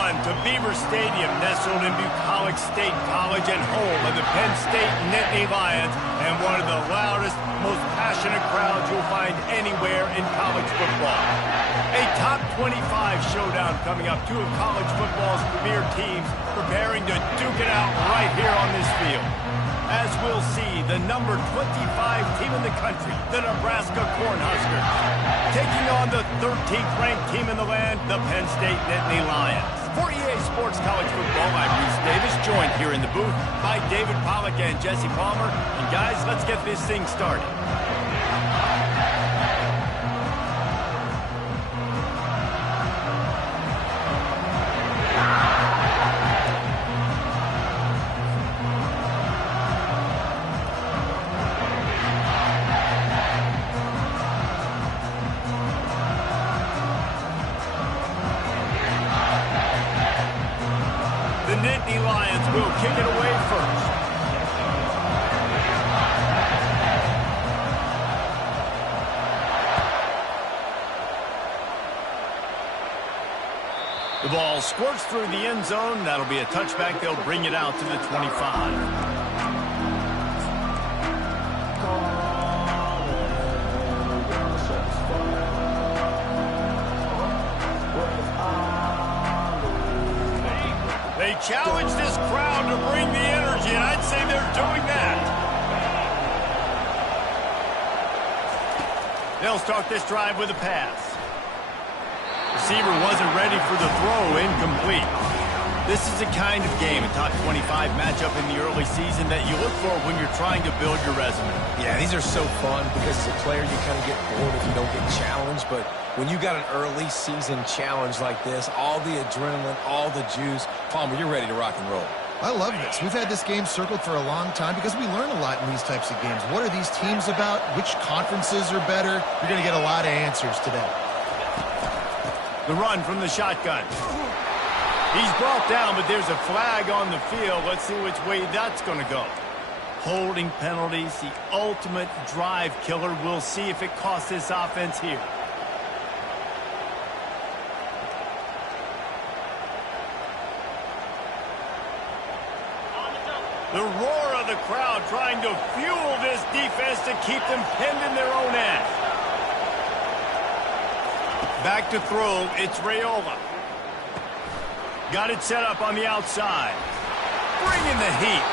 one to Beaver Stadium, nestled in Bucolic State College and home of the Penn State Nittany Lions, and one of the loudest, most passionate crowds you'll find anywhere in college football. A top 25 showdown coming up. Two of college football's premier teams preparing to duke it out right here on this field. As we'll see, the number 25 team in the country, the Nebraska Cornhuskers, taking on the 13th ranked team in the land, the Penn State Nittany Lions. For EA Sports College Football, I'm Reese Davis, joined here in the booth by David Pollack and Jesse Palmer. And guys, let's get this thing started. The Nittany Lions will kick it away first. The ball squirts through the end zone. That'll be a touchback. They'll bring it out to the 25. They challenge this crowd to bring the energy, and I'd say they're doing that. They'll start this drive with a pass. Receiver wasn't ready for the throw, incomplete. This is the kind of game, a top 25 matchup in the early season, that you look for when you're trying to build your resume. Yeah, these are so fun because as a player you kind of get bored if you don't get challenged, but when you got an early season challenge like this, all the adrenaline, all the juice, Palmer, you're ready to rock and roll. I love this. We've had this game circled for a long time because we learn a lot in these types of games. What are these teams about? Which conferences are better? You're going to get a lot of answers today. The run from the shotgun. He's brought down, but there's a flag on the field. Let's see which way that's going to go. Holding penalties, the ultimate drive killer. We'll see if it costs this offense here. The roar of the crowd trying to fuel this defense to keep them pinned in their own end. Back to throw, it's Raiola. Got it set up on the outside. Bringing the heat.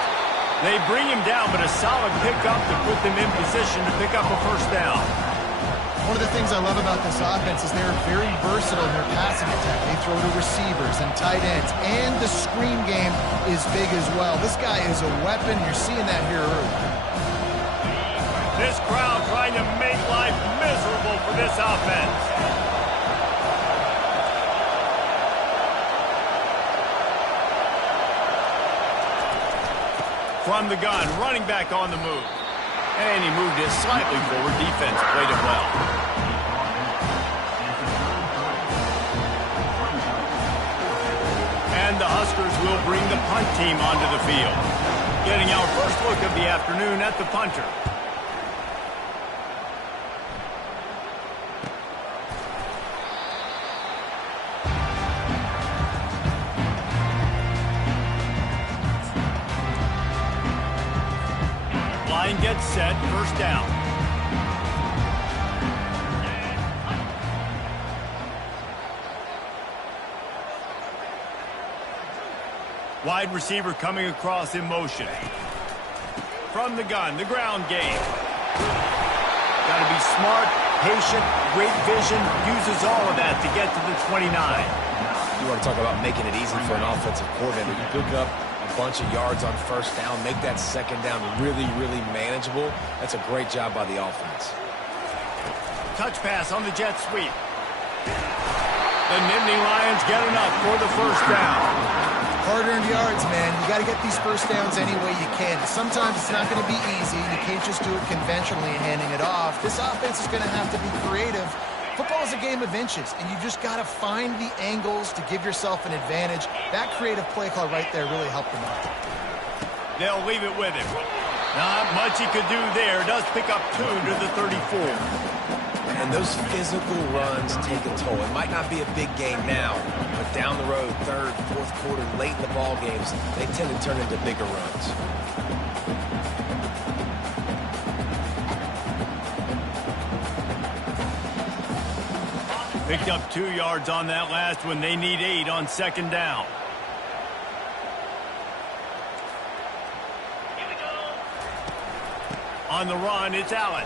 They bring him down, but a solid pickup to put them in position to pick up a first down. One of the things I love about this offense is they're very versatile in their passing attack. They throw to receivers and tight ends, and the screen game is big as well. This guy is a weapon. You're seeing that here early. This crowd trying to make life miserable for this offense. From the gun, running back on the move. And he moved it slightly forward. Defense played it well. And the Huskers will bring the punt team onto the field. Getting our first look of the afternoon at the punter. Line gets set, first down. Wide receiver coming across in motion. From the gun, the ground game. Got to be smart, patient, great vision, uses all of that to get to the 29. You want to talk about making it easy for an offensive coordinator. You pick up a bunch of yards on first down, make that second down really, really manageable. That's a great job by the offense. Touch pass on the jet sweep. The Nittany Lions get enough for the first down. Hard-earned yards, man. You got to get these first downs any way you can. Sometimes it's not going to be easy. You can't just do it conventionally and handing it off. This offense is going to have to be creative. Football is a game of inches, and you just got to find the angles to give yourself an advantage. That creative play call right there really helped them out. They'll leave it with him. Not much he could do there. Does pick up 2 to the 34. and those physical runs take a toll. It might not be a big game now, but down the road, third, fourth quarter, late in the ball games, they tend to turn into bigger runs. Picked up 2 yards on that last one. They need 8 on second down. On the run, it's Allen.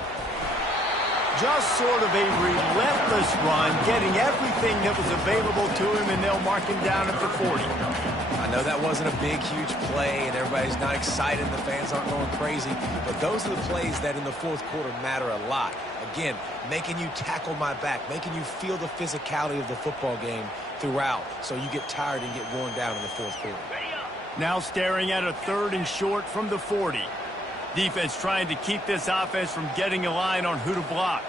Just sort of a relentless run, getting everything that was available to him, and they'll mark him down at the 40. I know that wasn't a big, huge play, and everybody's not excited, the fans aren't going crazy, but those are the plays that in the fourth quarter matter a lot. Again, making you tackle my back, making you feel the physicality of the football game throughout, so you get tired and get worn down in the fourth quarter. Now staring at a 3rd and short from the 40. Defense trying to keep this offense from getting a line on who to block.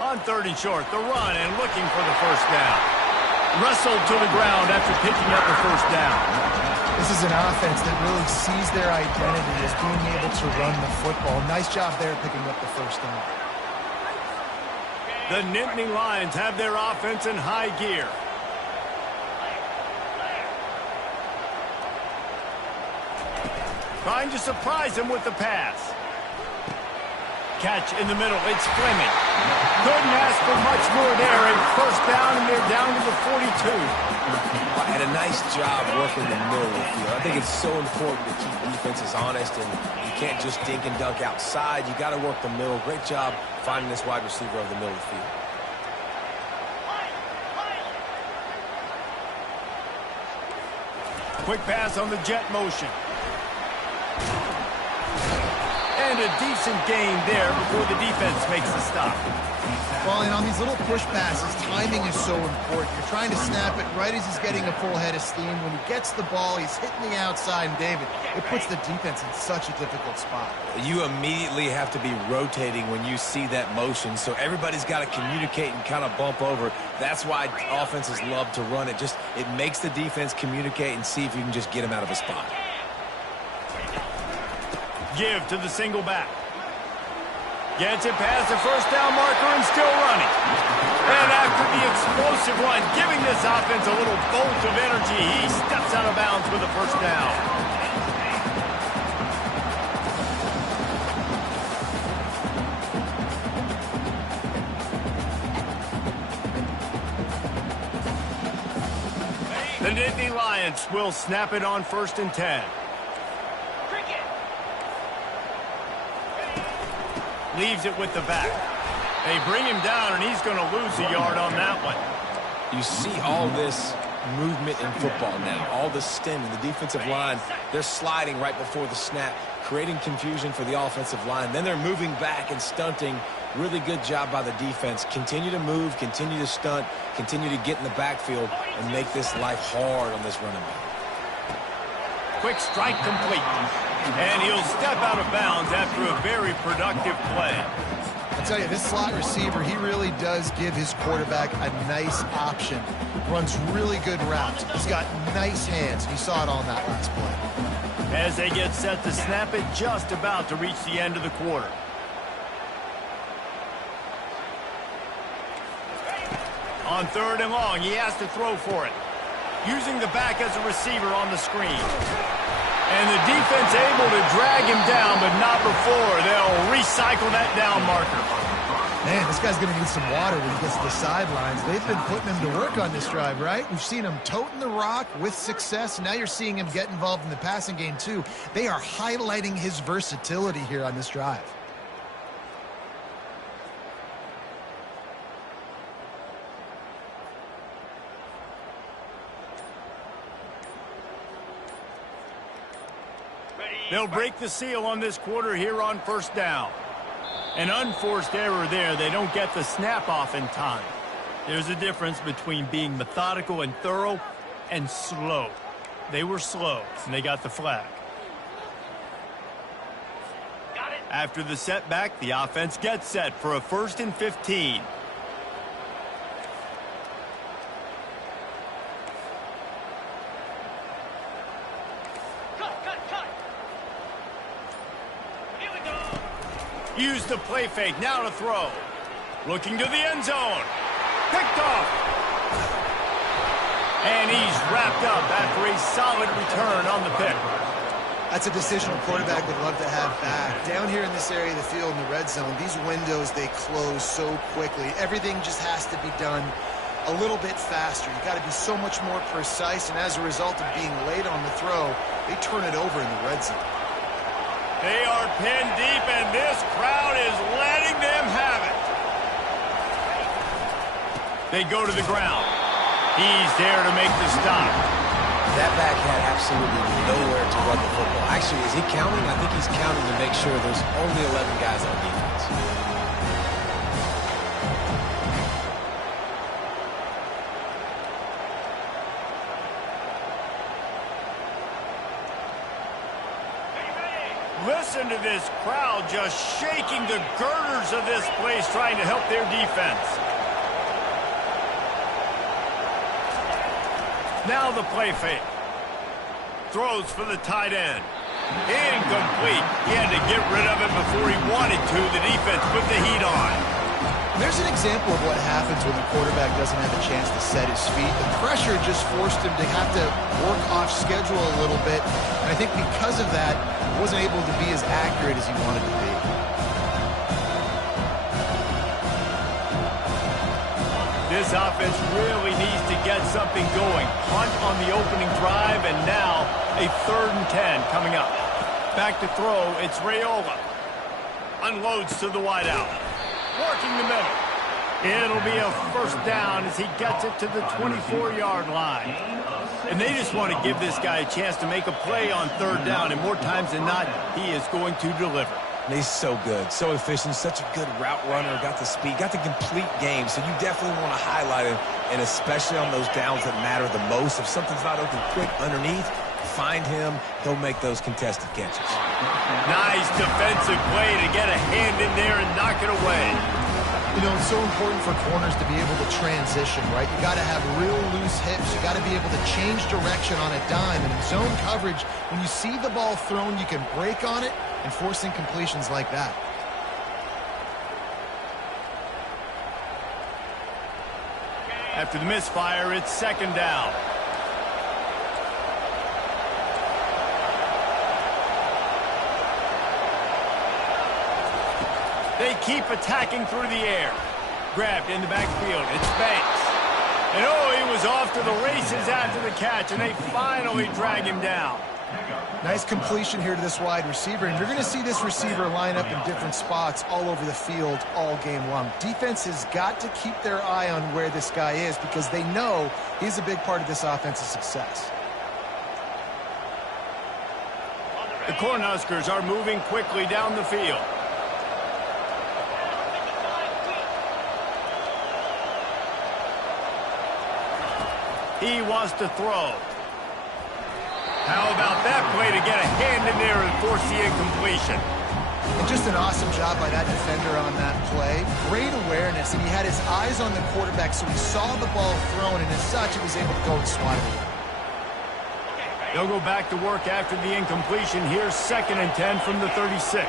On 3rd and short, the run and looking for the first down. Wrestled to the ground after picking up the first down. This is an offense that really sees their identity as being able to run the football. Nice job there picking up the first down. The Nittany Lions have their offense in high gear. Trying to surprise him with the pass. Catch in the middle. It's Fleming. Couldn't ask for much more there. A first down, and they're down to the 42. And a nice job working the middle of the field. I think it's so important to keep defenses honest, and you can't just dink and dunk outside. You got to work the middle. Great job finding this wide receiver over the middle of the field. Quick pass on the jet motion. And a decent gain there before the defense makes the stop. Well, and on these little push passes, timing is so important. You're trying to snap it right as he's getting a full head of steam. When he gets the ball, he's hitting the outside, and David, it puts the defense in such a difficult spot. You immediately have to be rotating when you see that motion, so everybody's got to communicate and kind of bump over. That's why offenses love to run it. It makes the defense communicate and see if you can just get him out of a spot. Give to the single back. Gets it past the first down marker and still running. And after the explosive run, giving this offense a little bolt of energy, he steps out of bounds with a first down. The Nittany Lions will snap it on 1st and 10. Leaves it with the back. They bring him down, and he's going to lose a yard on that one. You see all this movement in football now, all the stemming, the defensive line, they're sliding right before the snap, creating confusion for the offensive line. Then they're moving back and stunting. Really good job by the defense. Continue to move, continue to stunt, continue to get in the backfield, and make this life hard on this running back. Quick strike complete. And he'll step out of bounds after a very productive play. I tell you, this slot receiver, he really does give his quarterback a nice option. Runs really good routes. He's got nice hands. You saw it on that last play. As they get set to snap it, just about to reach the end of the quarter. On 3rd and long, he has to throw for it. Using the back as a receiver on the screen. And the defense able to drag him down, but not before they'll recycle that down marker. Man, this guy's going to need some water when he gets to the sidelines. They've been putting him to work on this drive, right? We've seen him toting the rock with success. Now you're seeing him get involved in the passing game, too. They are highlighting his versatility here on this drive. They'll break the seal on this quarter here on 1st down. An unforced error there. They don't get the snap off in time. There's a difference between being methodical and thorough and slow. They were slow, and they got the flag. After the setback, the offense gets set for a 1st and 15. Use the play fake, now to throw. Looking to the end zone. Picked off. And he's wrapped up after a solid return on the pick. That's a decision a quarterback would love to have back. Down here in this area of the field in the red zone, these windows, they close so quickly. Everything just has to be done a little bit faster. You got to be so much more precise, and as a result of being late on the throw, they turn it over in the red zone. They are pinned deep, and this crowd is letting them have it. They go to the ground. He's there to make the stop. That back had absolutely nowhere to run the football. Actually, is he counting? I think he's counting to make sure there's only 11 guys on defense. Listen to this crowd just shaking the girders of this place, trying to help their defense. Now the play fake. Throws for the tight end. Incomplete. He had to get rid of it before he wanted to. The defense put the heat on. There's an example of what happens when the quarterback doesn't have a chance to set his feet. The pressure just forced him to have to work off schedule a little bit. And I think because of that, he wasn't able to be as accurate as he wanted to be. This offense really needs to get something going. Punt on the opening drive, and now a 3rd and 10 coming up. Back to throw, it's Raiola. Unloads to the wideout. Working the middle. It'll be a 1st down as he gets it to the 24-yard line. And they just want to give this guy a chance to make a play on 3rd down, and more times than not, he is going to deliver. He's so good, so efficient, such a good route runner, got the speed, got the complete game, so you definitely want to highlight him, and especially on those downs that matter the most. If something's not open quick underneath, find him, he'll make those contested catches. Nice defensive play to get a hand in there and knock it away. You know, it's so important for corners to be able to transition, right? You got to have real loose hips. You got to be able to change direction on a dime. And in zone coverage, when you see the ball thrown, you can break on it and force incompletions like that. After the misfire, it's 2nd down. They keep attacking through the air. Grabbed in the backfield. It's Banks. And oh, he was off to the races after the catch, and they finally drag him down. Nice completion here to this wide receiver, and you're going to see this receiver line up in different spots all over the field all game long. Defense has got to keep their eye on where this guy is because they know he's a big part of this offense's success. The Cornhuskers are moving quickly down the field. He wants to throw. How about that play to get a hand in there and force the incompletion? And just an awesome job by that defender on that play. Great awareness, and he had his eyes on the quarterback, so he saw the ball thrown, and as such, he was able to go and swat it. They'll go back to work after the incompletion. Here's 2nd and 10 from the 36.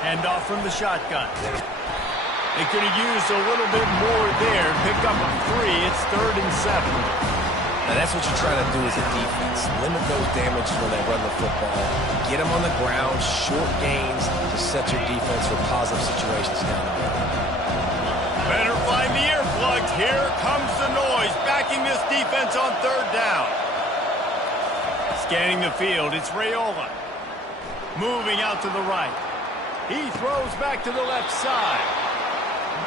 Hand off from the shotgun. They could have used a little bit more there. Pick up a 3. It's 3rd and 7. Now that's what you're trying to do as a defense. Limit those damages when they run the football. Get them on the ground, short gains to set your defense for positive situations down the road. Better find the earplugs. Here comes the noise, backing this defense on 3rd down. Scanning the field, it's Raiola. Moving out to the right. He throws back to the left side.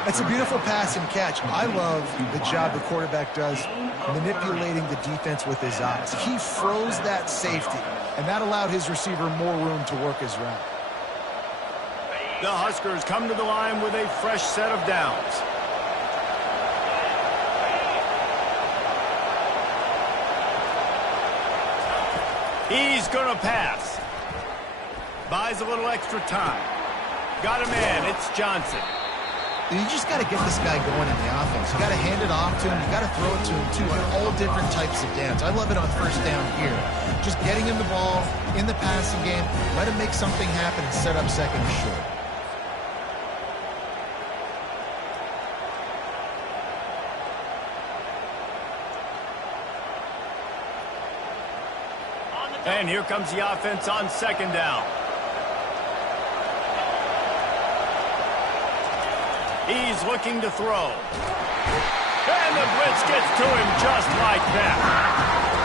It's a beautiful pass and catch. I love the job the quarterback does manipulating the defense with his eyes. He froze that safety, and that allowed his receiver more room to work his route. The Huskers come to the line with a fresh set of downs. He's going to pass. Buys a little extra time. Got a man. It's Johnson. You just got to get this guy going in the offense. You got to hand it off to him. You got to throw it to him, too, on all different types of downs. I love it on first down here. Just getting him the ball in the passing game, let him make something happen and set up second and short. And here comes the offense on second down. He's looking to throw. And the blitz gets to him just like that.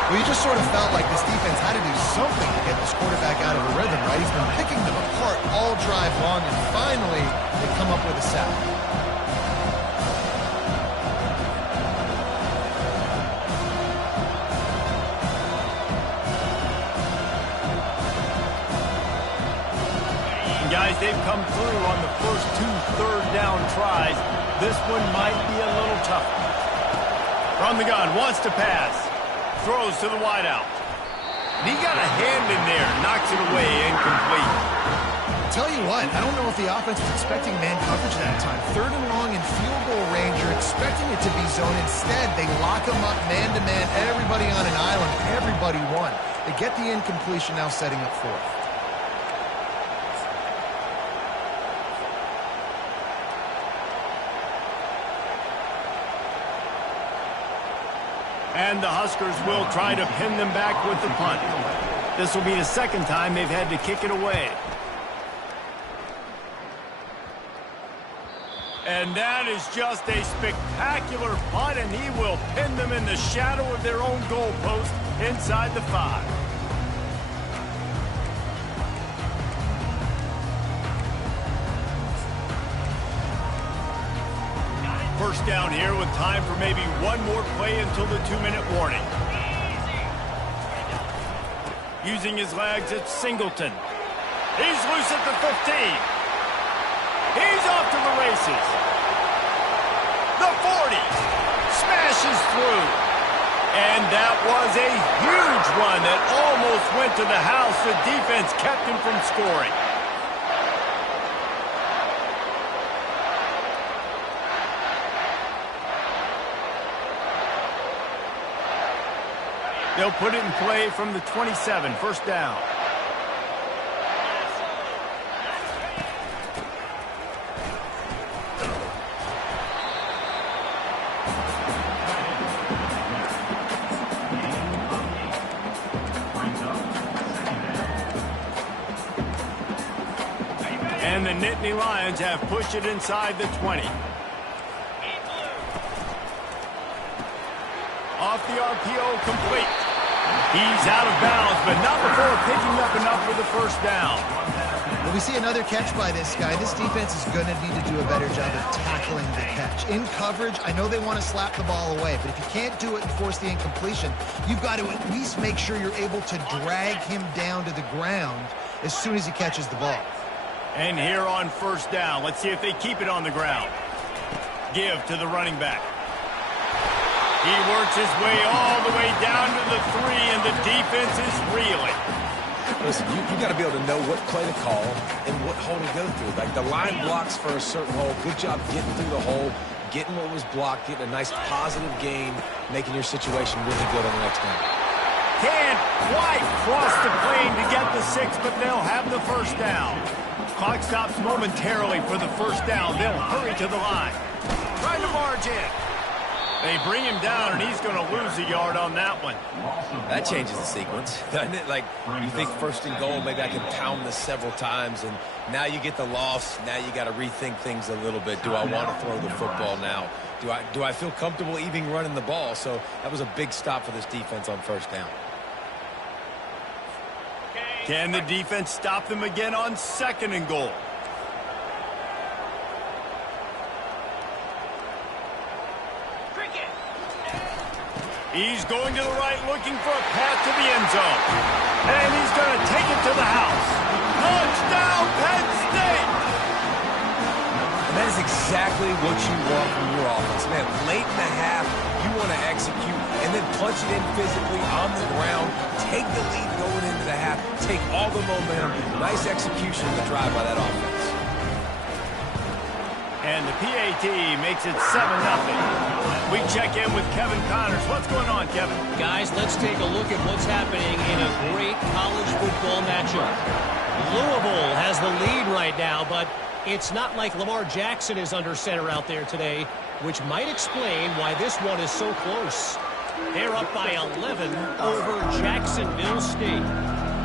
Well, you just sort of felt like this defense had to do something to get this quarterback out of a rhythm, right? He's been picking them apart all drive long, and finally they come up with a sack. Guys, they've come through on the first 2 third-down tries. This one might be a little tougher. From the gun, wants to pass. Throws to the wideout. He got a hand in there, knocks it away, incomplete. Tell you what, I don't know if the offense was expecting man coverage that time. Third and long in field goal range, you're expecting it to be zone. Instead, they lock them up man-to-man, everybody on an island, everybody won. They get the incompletion, now setting up fourth. And the Huskers will try to pin them back with the punt. This will be the second time they've had to kick it away. And that is just a spectacular punt, and he will pin them in the shadow of their own goalpost inside the 5. First down here with time for maybe one more play until the 2-minute warning. Using his legs, it's Singleton. He's loose at the 15. He's off to the races. The 40. Smashes through. And that was a huge run that almost went to the house. The defense kept him from scoring. They'll put it in play from the 27, first down. And the Nittany Lions have pushed it inside the 20. Off the RPO, complete. He's out of bounds, but not before picking up enough for the first down. Well, we see another catch by this guy. This defense is going to need to do a better job of tackling the catch. In coverage, I know they want to slap the ball away, but if you can't do it and force the incompletion, you've got to at least make sure you're able to drag him down to the ground as soon as he catches the ball. And here on first down, let's see if they keep it on the ground. Give to the running back. He works his way all the way down to the 3, and the defense is reeling. Listen, you got to be able to know what play to call and what hole to go through. Like the line blocks for a certain hole. Good job getting through the hole, getting what was blocked, getting a nice positive gain, making your situation really good on the next down. Can't quite cross the plane to get the 6, but they'll have the first down. Clock stops momentarily for the first down. They'll hurry to the line. Trying to barge in. They bring him down, and he's going to lose a yard on that one. That changes the sequence, doesn't it? Like, you think first and goal, maybe I can pound this several times, and now you get the loss. Now you got to rethink things a little bit. Do I want to throw the football now? Do I feel comfortable even running the ball? So that was a big stop for this defense on first down. Can the defense stop them again on second and goal? He's going to the right, looking for a path to the end zone. And he's going to take it to the house. Touchdown, Penn State! And that is exactly what you want from your offense. Man, late in the half, you want to execute and then punch it in physically on the ground. Take the lead going into the half. Take all the momentum. Nice execution of the drive by that offense. And the PAT makes it 7-0. We check in with Kevin Connors. What's going on, Kevin? Guys, let's take a look at what's happening in a great college football matchup. Louisville has the lead right now, but it's not like Lamar Jackson is under center out there today, which might explain why this one is so close. They're up by 11 over Jacksonville State.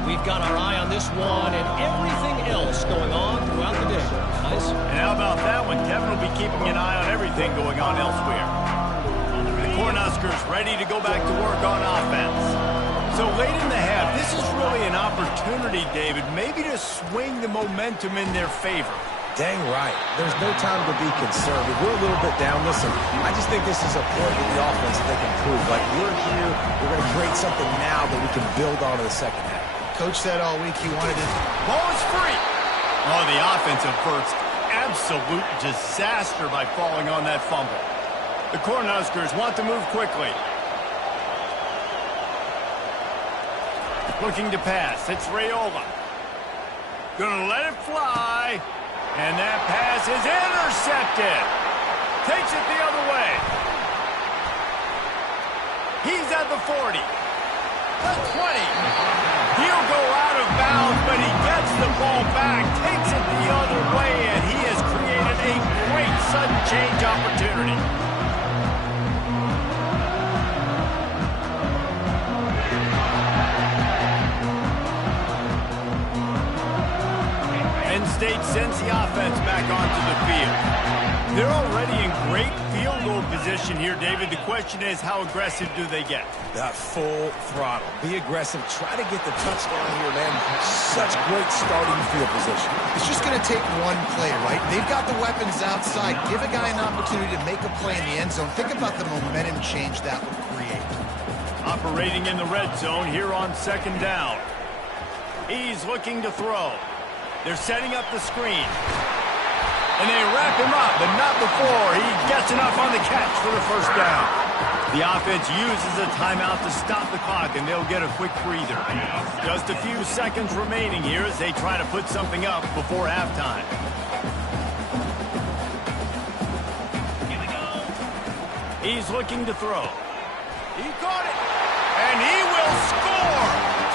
We've got our eye on this one and everything else going on throughout the day. Guys. And how about that one? Kevin will be keeping an eye on everything going on elsewhere. The Cornhuskers ready to go back to work on offense. So late in the half, this is really an opportunity, David, maybe to swing the momentum in their favor. Dang right. There's no time to be conservative. We're a little bit down. Listen, I just think this is a point with the offense that they can prove. Like, we're here, we're going to create something now that we can build on in the second half. Coach said all week he wanted it. Ball is free. Oh, the offense averts absolute disaster by falling on that fumble. The Cornhuskers want to move quickly. Looking to pass. It's Raiola. Gonna let it fly. And that pass is intercepted. Takes it the other way. He's at the 40. The 20. He'll go out of bounds, but he gets the ball back, takes it the other way, and he has created a great sudden change opportunity. Penn State sends the offense back onto the field. They're already in great field goal position here, David. The question is, how aggressive do they get? Full throttle. Be aggressive. Try to get the touchdown here, man. Such great starting field position. It's just going to take one play, right? They've got the weapons outside. Give a guy an opportunity to make a play in the end zone. Think about the momentum change that would create. Operating in the red zone here on second down. He's looking to throw. They're setting up the screen. And they wrap him up, but not before he gets enough on the catch for the first down. The offense uses a timeout to stop the clock, and they'll get a quick breather. Just a few seconds remaining here as they try to put something up before halftime. Here we go. He's looking to throw. He caught it. And he will score.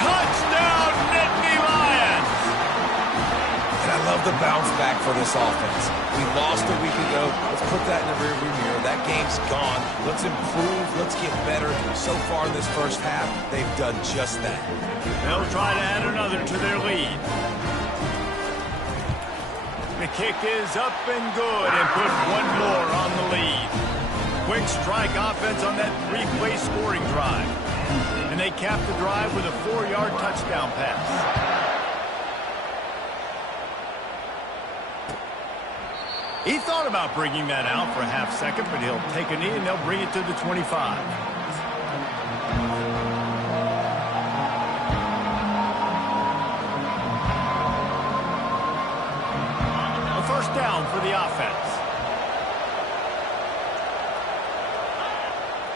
Touchdown, Nittany Lions. And I love the bounce back for this offense. We lost a week ago. Let's put that in the rearview mirror. That game's gone. Let's improve. Let's get better. So far in this first half, they've done just that. They'll try to add another to their lead. The kick is up and good and put one more on the lead. Quick strike offense on that three-play scoring drive. And they cap the drive with a 4-yard touchdown pass. He thought about bringing that out for a half second, but he'll take a knee and they'll bring it to the 25. A first down for the offense.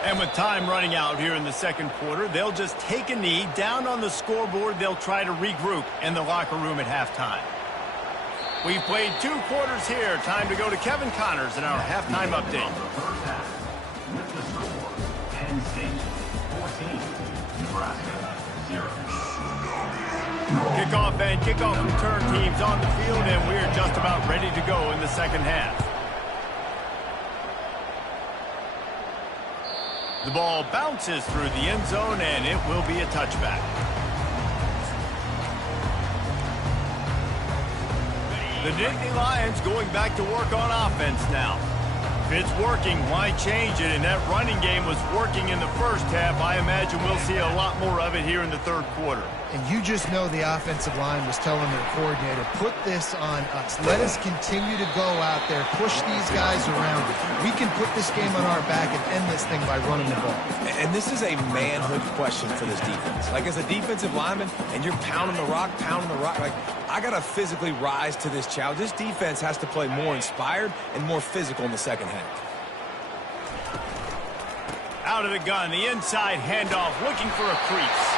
And with time running out here in the second quarter, they'll just take a knee. Down on the scoreboard, they'll try to regroup in the locker room at halftime. We've played 2 quarters here. Time to go to Kevin Connors in our halftime update. Kickoff and kickoff return teams on the field, and we're just about ready to go in the second half. The ball bounces through the end zone, and it will be a touchback. The Nittany Lions going back to work on offense now. If it's working, why change it? And that running game was working in the first half. I imagine we'll see a lot more of it here in the third quarter. And you just know the offensive line was telling their coordinator, put this on us. Let us continue to go out there, push these guys around. We can put this game on our back and end this thing by running the ball. And this is a manhood question for this defense. Like, as a defensive lineman, and you're pounding the rock, like, I got to physically rise to this challenge. This defense has to play more inspired and more physical in the second half. Out of the gun, the inside handoff, looking for a crease.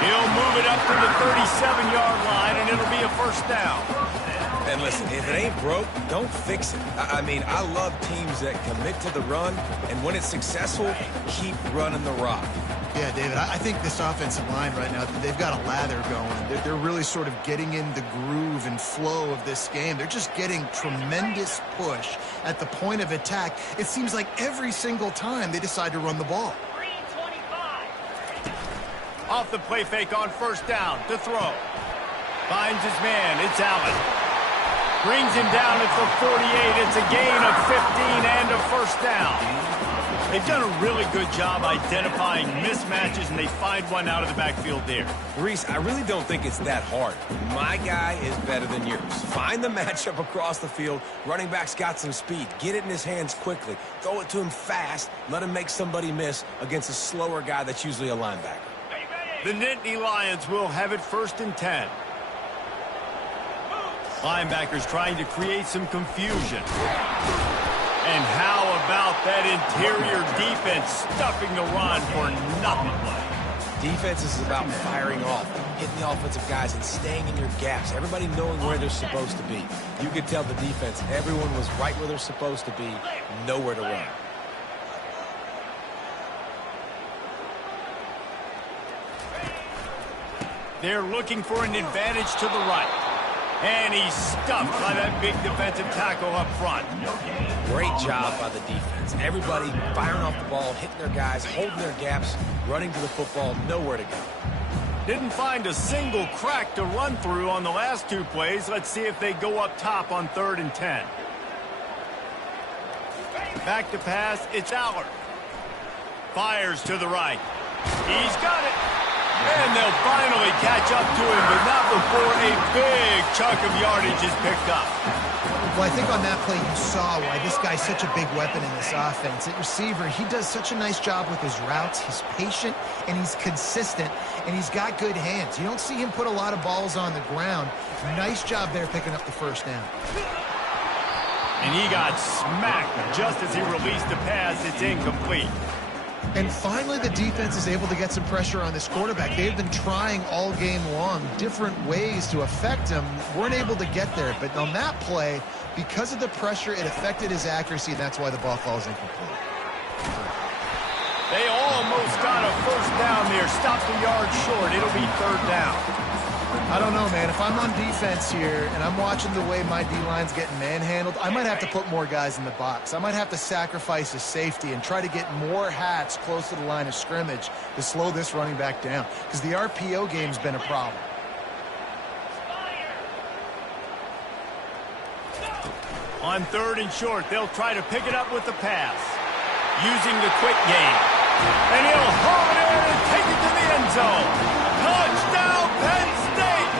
He'll move it up to the 37-yard line, and it'll be a first down. And listen, if it ain't broke, don't fix it. I mean, I love teams that commit to the run, and when it's successful, keep running the rock. Yeah, David, I think this offensive line right now, they've got a lather going. They're really sort of getting in the groove and flow of this game. They're just getting tremendous push at the point of attack. It seems like every single time they decide to run the ball. Off the play fake on first down to throw. Finds his man. It's Allen. Brings him down at the 48. It's a gain of 15 and a first down. They've done a really good job identifying mismatches, and they find one out of the backfield there. Reese, I really don't think it's that hard. My guy is better than yours. Find the matchup across the field. Running back's got some speed. Get it in his hands quickly. Throw it to him fast. Let him make somebody miss against a slower guy that's usually a linebacker. The Nittany Lions will have it 1st and 10. Linebackers trying to create some confusion. And how about that interior defense stuffing the run for nothing? Defense is about firing off, hitting the offensive guys and staying in your gaps. Everybody knowing where they're supposed to be. You could tell the defense, everyone was right where they're supposed to be, nowhere to run. They're looking for an advantage to the right. And he's stuffed by that big defensive tackle up front. Great job by the defense. Everybody firing off the ball, hitting their guys, holding their gaps, running to the football, nowhere to go. Didn't find a single crack to run through on the last 2 plays. Let's see if they go up top on 3rd and 10. Back to pass, it's Allard. Fires to the right. He's got it. And they'll finally catch up to him, but not before a big chunk of yardage is picked up. Well, I think on that play you saw why this guy's such a big weapon in this offense. At receiver, he does such a nice job with his routes. He's patient, and he's consistent, and he's got good hands. You don't see him put a lot of balls on the ground. Nice job there picking up the first down. And he got smacked just as he released the pass. It's incomplete. And finally, the defense is able to get some pressure on this quarterback. They've been trying all game long different ways to affect him. Weren't able to get there. But on that play, because of the pressure, it affected his accuracy. That's why the ball falls incomplete. They almost got a first down there. Stopped the yard short. It'll be 3rd down. I don't know, man. If I'm on defense here and I'm watching the way my D-line's getting manhandled, I might have to put more guys in the box. I might have to sacrifice his safety and try to get more hats close to the line of scrimmage to slow this running back down, because the RPO game's been a problem. On 3rd and short, they'll try to pick it up with the pass. Using the quick game. And he'll haul it in and take it to the end zone. Touchdown, Penn State!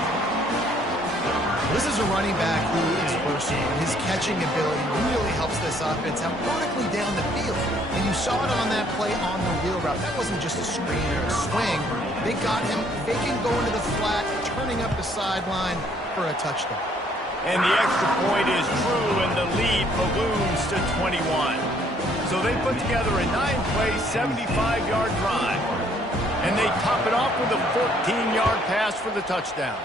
This is a running back who is versatile. His catching ability really helps this offense out vertically down the field. And you saw it on that play on the wheel route. That wasn't just a screen or a swing. They got him faking going to the flat, turning up the sideline for a touchdown. And the extra point is true, and the lead balloons to 21. So they put together a 9-play, 75-yard drive. And they top it off with a 14-yard pass for the touchdown.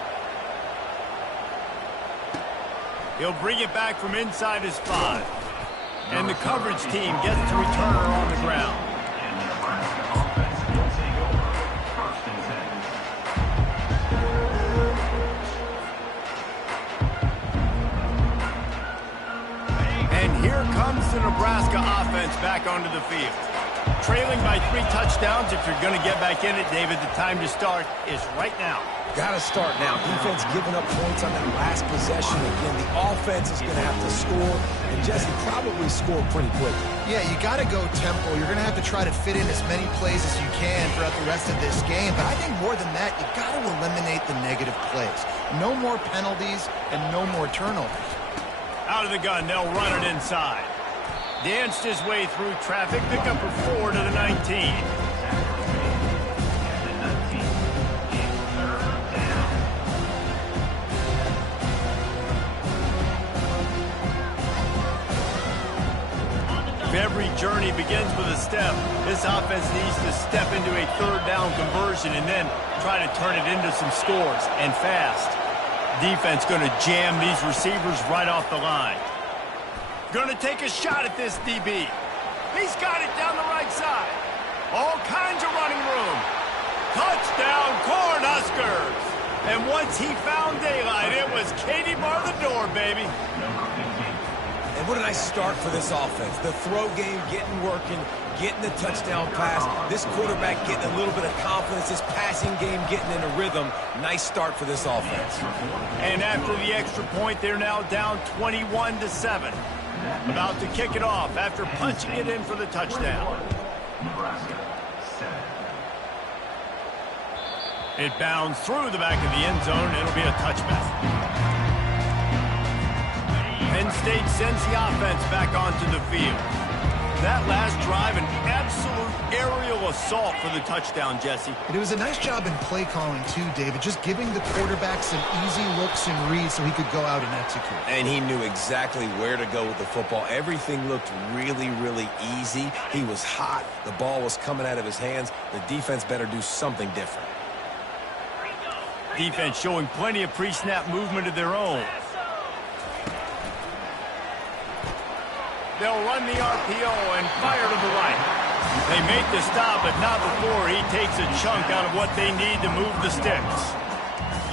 He'll bring it back from inside his 5. And the coverage team gets the returner on the ground. And here comes the Nebraska offense back onto the field. Trailing by 3 touchdowns. If you're going to get back in it, David, the time to start is right now. Got to start now. Defense giving up points on that last possession. Again, the offense is going to have to score, and Jesse probably score pretty quickly. Yeah, you got to go tempo. You're going to have to try to fit in as many plays as you can throughout the rest of this game. But I think more than that, you got to eliminate the negative plays. No more penalties and no more turnovers. Out of the gun, they'll run it inside. Danced his way through traffic, pick up a 4 to the 19. If every journey begins with a step, this offense needs to step into a 3rd down conversion and then try to turn it into some scores, and fast. Defense going to jam these receivers right off the line. Going to take a shot at this DB. He's got it down the right side. All kinds of running room. Touchdown, Cornhuskers. And once he found daylight, it was Katie bar the door, baby. And what a nice start for this offense. The throw game getting working, getting the touchdown pass. This quarterback getting a little bit of confidence. This passing game getting in a rhythm. Nice start for this offense. And after the extra point, they're now down 21-7. About to kick it off after punching it in for the touchdown. It bounds through the back of the end zone. It'll be a touchback. Penn State sends the offense back onto the field. That last drive, an absolute aerial assault for the touchdown, Jesse. It was a nice job in play calling, too, David, just giving the quarterback some easy looks and reads so he could go out and execute. And he knew exactly where to go with the football. Everything looked really, really easy. He was hot. The ball was coming out of his hands. The defense better do something different. Defense showing plenty of pre-snap movement of their own. They'll run the RPO and fire to the right. They make the stop, but not before he takes a chunk out of what they need to move the sticks.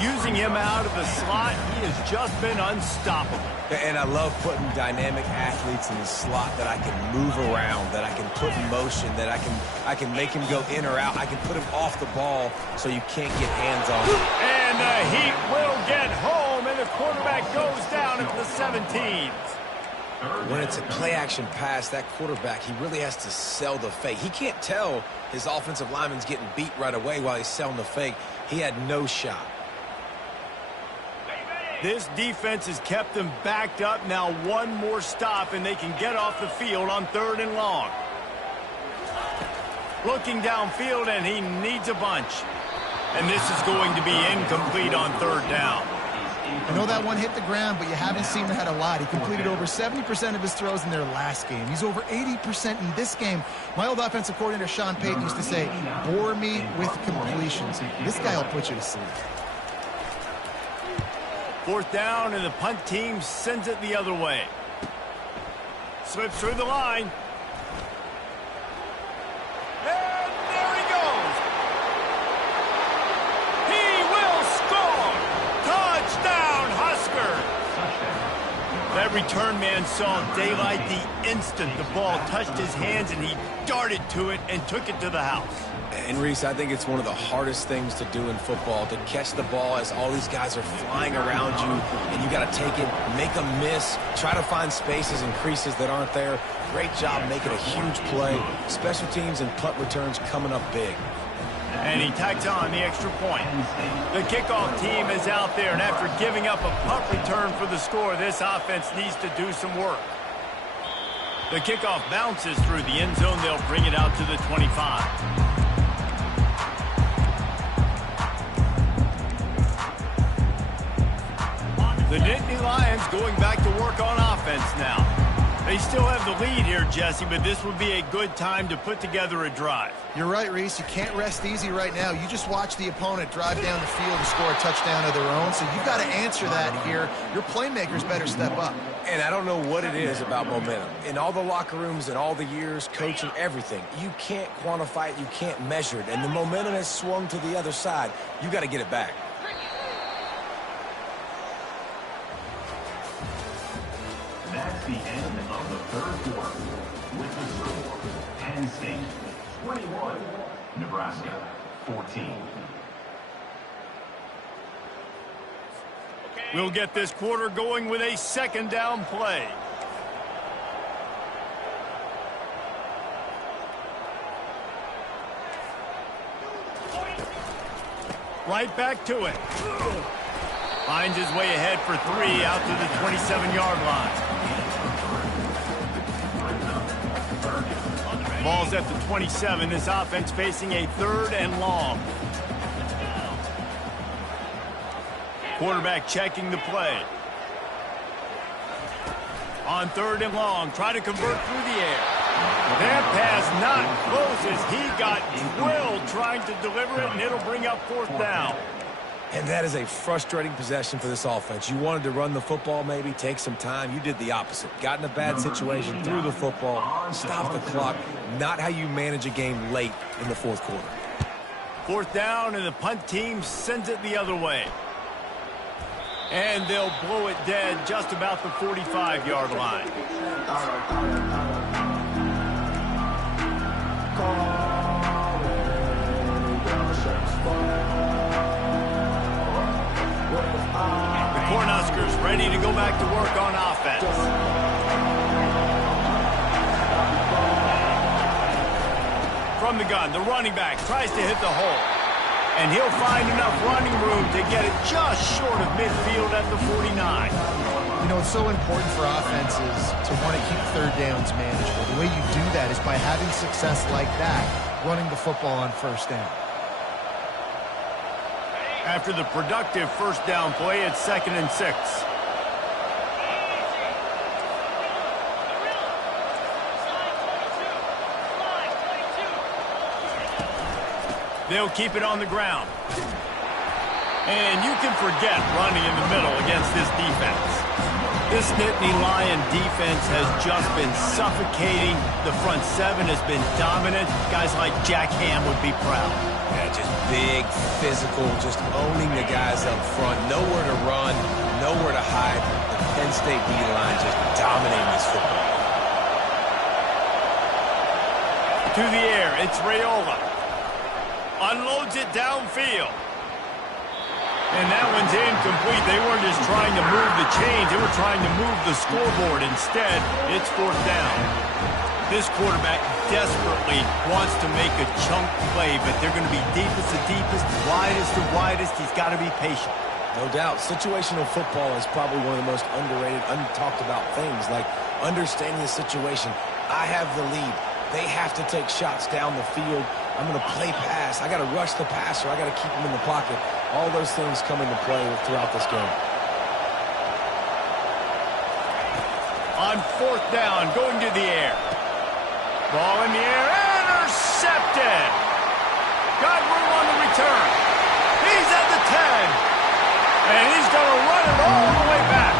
Using him out of the slot, he has just been unstoppable. And I love putting dynamic athletes in the slot that I can move around, that I can put in motion, that I can make him go in or out. I can put him off the ball so you can't get hands on him. And the Heat will get home, and the quarterback goes down at the 17. When it's a play-action pass, that quarterback, he really has to sell the fake. He can't tell his offensive lineman's getting beat right away while he's selling the fake. He had no shot. This defense has kept them backed up. Now one more stop, and they can get off the field on 3rd and long. Looking downfield, and he needs a bunch. And this is going to be incomplete on 3rd down. I know that one hit the ground, but you haven't seen him had a lot. He completed over 70% of his throws in their last game. He's over 80% in this game. My old offensive coordinator, Sean Payton, used to say, bore me with completions. This guy will put you to sleep. 4th down, and the punt team sends it the other way. Slips through the line. And there he goes. He will score. Touchdown, Husker. That return man saw daylight the instant the ball touched his hands, and he darted to it and took it to the house. And, Reese, I think it's one of the hardest things to do in football, to catch the ball as all these guys are flying around you, and you got to take it, make a miss, try to find spaces and creases that aren't there. Great job making a huge play. Special teams and punt returns coming up big. And he tacks on the extra point. The kickoff team is out there, and after giving up a punt return for the score, this offense needs to do some work. The kickoff bounces through the end zone. They'll bring it out to the 25. The Nittany Lions going back to work on offense now. They still have the lead here, Jesse, but this would be a good time to put together a drive. You're right, Reese. You can't rest easy right now. You just watch the opponent drive down the field and score a touchdown of their own, so you've got to answer that here. Your playmakers better step up. And I don't know what it is about momentum. In all the locker rooms and all the years, coaching, everything, you can't quantify it, you can't measure it, and the momentum has swung to the other side. You got to get it back. That's the end of the 3rd quarter. With the score, Penn State 21, Nebraska 14. We'll get this quarter going with a 2nd down play. Right back to it. Finds his way ahead for 3 out to the 27-yard line. Ball's at the 27. This offense facing a 3rd and long. Quarterback checking the play. On 3rd and long, try to convert through the air. That pass not close as he got drilled trying to deliver it, and it'll bring up 4th down. And that is a frustrating possession for this offense. You wanted to run the football, maybe take some time. You did the opposite. Got in a bad situation, threw the football, stopped the clock. Not how you manage a game late in the fourth quarter. Fourth down, and the punt team sends it the other way. And they'll blow it dead just about the 45-yard line. The Cornhuskers ready to go back to work on offense. From the gun, the running back tries to hit the hole. And he'll find enough running room to get it just short of midfield at the 49. You know, it's so important for offenses to want to keep third downs manageable. The way you do that is by having success like that, running the football on first down. After the productive first down play, it's 2nd and 6. They'll keep it on the ground. And you can forget running in the middle against this defense. This Nittany Lion defense has just been suffocating. The front seven has been dominant. Guys like Jack Ham would be proud. Yeah, just big, physical, just owning the guys up front. Nowhere to run, nowhere to hide. The Penn State D-line just dominating this football. To the air, it's Raiola. Unloads it downfield. And that one's incomplete. They weren't just trying to move the chains. They were trying to move the scoreboard. Instead, it's 4th down. This quarterback desperately wants to make a chunk play, but they're going to be deepest to deepest, widest to widest. He's got to be patient. No doubt. Situational football is probably one of the most underrated, untalked about things, like understanding the situation. I have the lead. They have to take shots down the field. I'm going to play pass. I got to rush the passer. I got to keep him in the pocket. All those things come into play throughout this game. On 4th down, going to the air. Ball in the air, intercepted. Got room on the return. He's at the 10. And he's going to run it all the way back.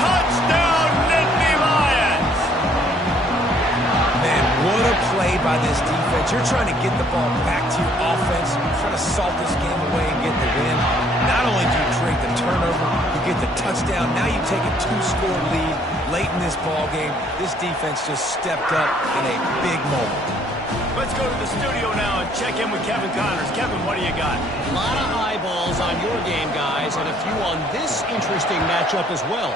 Touchdown, Nittany Lions. Man, what a play by this defense. You're trying to get the ball back to your offense. You're trying to salt this game away and get the win. Not only do you create the turnover, you get the touchdown. Now you take a 2-score lead late in this ball game. This defense just stepped up in a big moment. Let's go to the studio now and check in with Kevin Connors. Kevin, what do you got? A lot of eyeballs on your game, guys, and a few on this interesting matchup as well.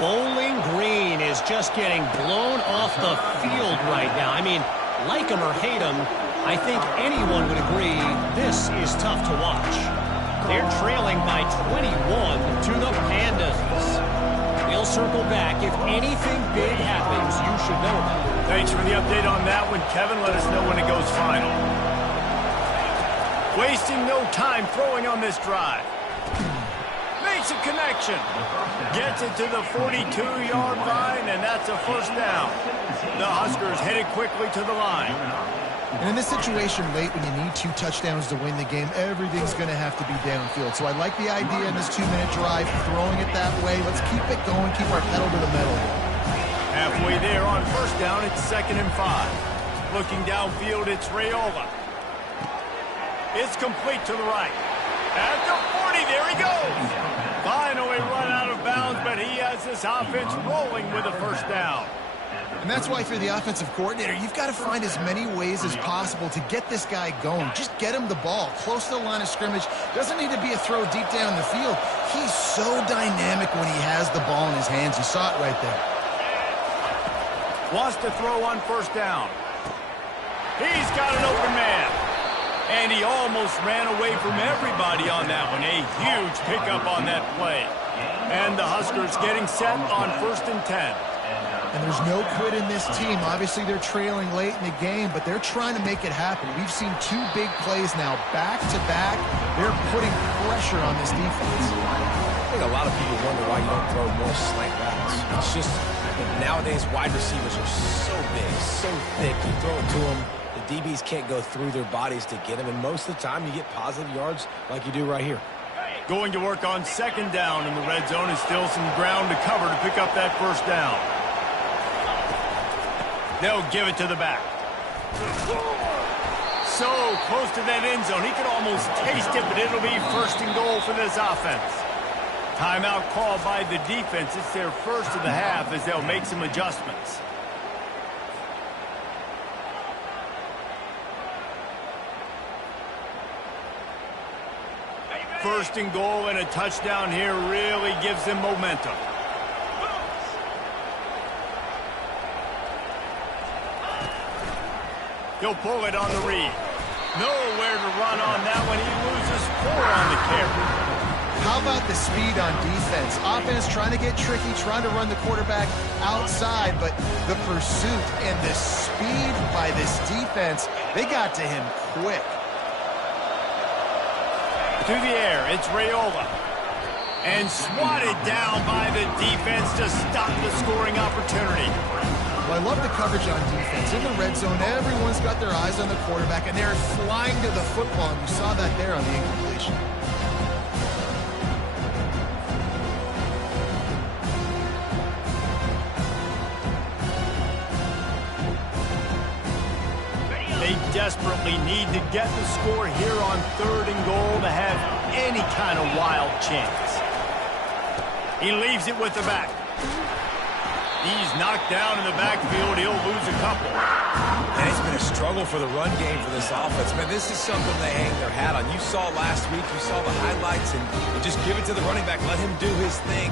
Bowling Green is just getting blown off the field right now. I mean, like him or hate him, I think anyone would agree this is tough to watch. They're trailing by 21 to the Pandas. We'll circle back. If anything big happens, you should know about it. Thanks for the update on that one, Kevin. Let us know when it goes final. Wasting no time throwing on this drive. Makes a connection. Gets it to the 42-yard line, and that's a first down. The Huskers headed quickly to the line. And in this situation late when you need 2 touchdowns to win the game, everything's going to have to be downfield. So I like the idea in this 2-minute drive, throwing it that way. Let's keep it going, keep our pedal to the metal. Halfway there on first down, it's 2nd and 5. Looking downfield, it's Raiola. It's complete to the right. At the 40, there he goes. Finally run out of bounds, but he has this offense rolling with a first down. And that's why if you're the offensive coordinator, you've got to find as many ways as possible to get this guy going. Just get him the ball close to the line of scrimmage. Doesn't need to be a throw deep down the field. He's so dynamic when he has the ball in his hands. You saw it right there. Wants to throw on first down. He's got an open man. And he almost ran away from everybody on that one. A huge pickup on that play. And the Huskers getting set on 1st and 10. And there's no quit in this team. Obviously, they're trailing late in the game, but they're trying to make it happen. We've seen 2 big plays now, back-to-back. They're putting pressure on this defense. I think a lot of people wonder why you don't throw more slant routes. It's just nowadays wide receivers are so big, so thick. You throw it to them, the DBs can't go through their bodies to get them, and most of the time you get positive yards like you do right here. Going to work on second down in the red zone, and still some ground to cover to pick up that first down. They'll give it to the back. So close to that end zone. He can almost taste it, but it'll be first and goal for this offense. Timeout called by the defense. It's their first of the half as they'll make some adjustments. First and goal and a touchdown here really gives them momentum. He'll pull it on the read. Nowhere to run on that one. He loses 4 on the carry. How about the speed on defense? Offense trying to get tricky, trying to run the quarterback outside, but the pursuit and the speed by this defense, they got to him quick. To the air, it's Raiola. And swatted down by the defense to stop the scoring opportunity. Well, I love the coverage on defense. In the red zone, everyone's got their eyes on the quarterback, and they're flying to the football, and you saw that there on the incompletion. They desperately need to get the score here on third and goal to have any kind of wild chance. He leaves it with the back. He's knocked down in the backfield. He'll lose a couple. And it's been a struggle for the run game for this offense. Man, this is something they hang their hat on. You saw last week, you saw the highlights, and you just give it to the running back. Let him do his thing.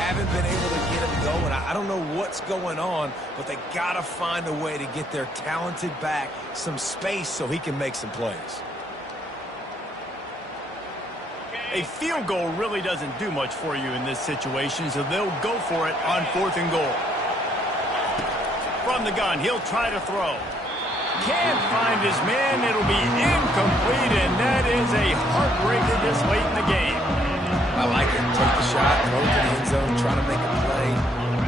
Haven't been able to get him going. I don't know what's going on, but they got to find a way to get their talented back some space so he can make some plays. A field goal really doesn't do much for you in this situation, so they'll go for it on fourth and goal. From the gun, he'll try to throw. Can't find his man. It'll be incomplete, and that is a heartbreaker this late in the game. I like it. Take the shot, throw it to the end zone, try to make a play,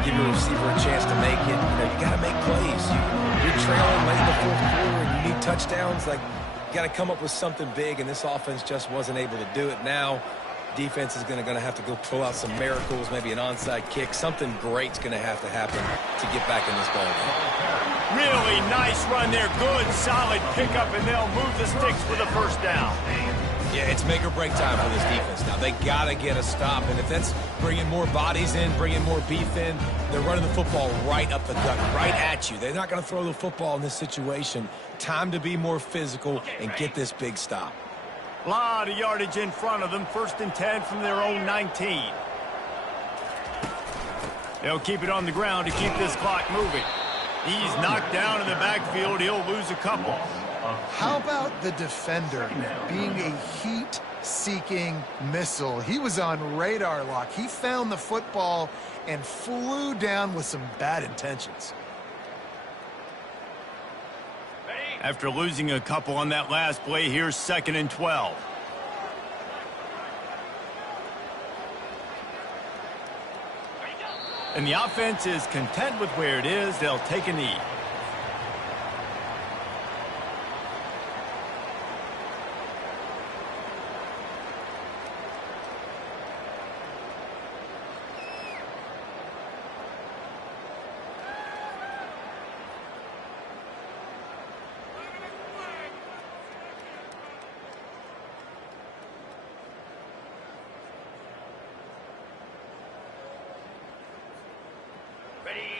give your receiver a chance to make it. You know, you got to make plays. You're trailing late in the fourth quarter, and you need touchdowns. Like, you got to come up with something big, and this offense just wasn't able to do it. Now, defense is going to have to go pull out some miracles, maybe an onside kick. Something great's going to have to happen to get back in this ball game. Really nice run there. Good, solid pickup, and they'll move the sticks for the first down. Yeah, it's make or break time for this defense now. They got to get a stop, and if that's bringing more bodies in, bringing more beef in, they're running the football right up the gut, right at you. They're not going to throw the football in this situation. Time to be more physical and get this big stop. A lot of yardage in front of them. First and 10 from their own 19. They'll keep it on the ground to keep this clock moving. He's knocked down in the backfield. He'll lose a couple. How about the defender being a heat-seeking missile? He was on radar lock. He found the football and flew down with some bad intentions. After losing a couple on that last play, here's second and 12. And the offense is content with where it is. They'll take a knee.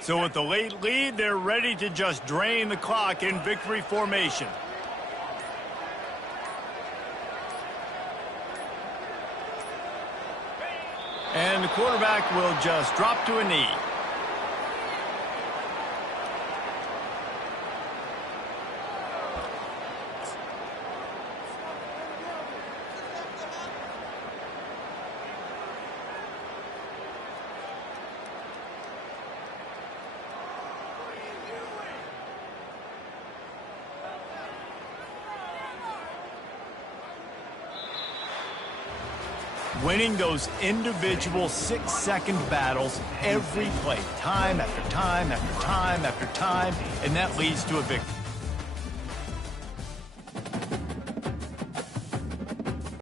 So with the late lead, they're ready to just drain the clock in victory formation. And the quarterback will just drop to a knee. Winning those individual 6-second battles every play, time after time after time after time, and that leads to a victory.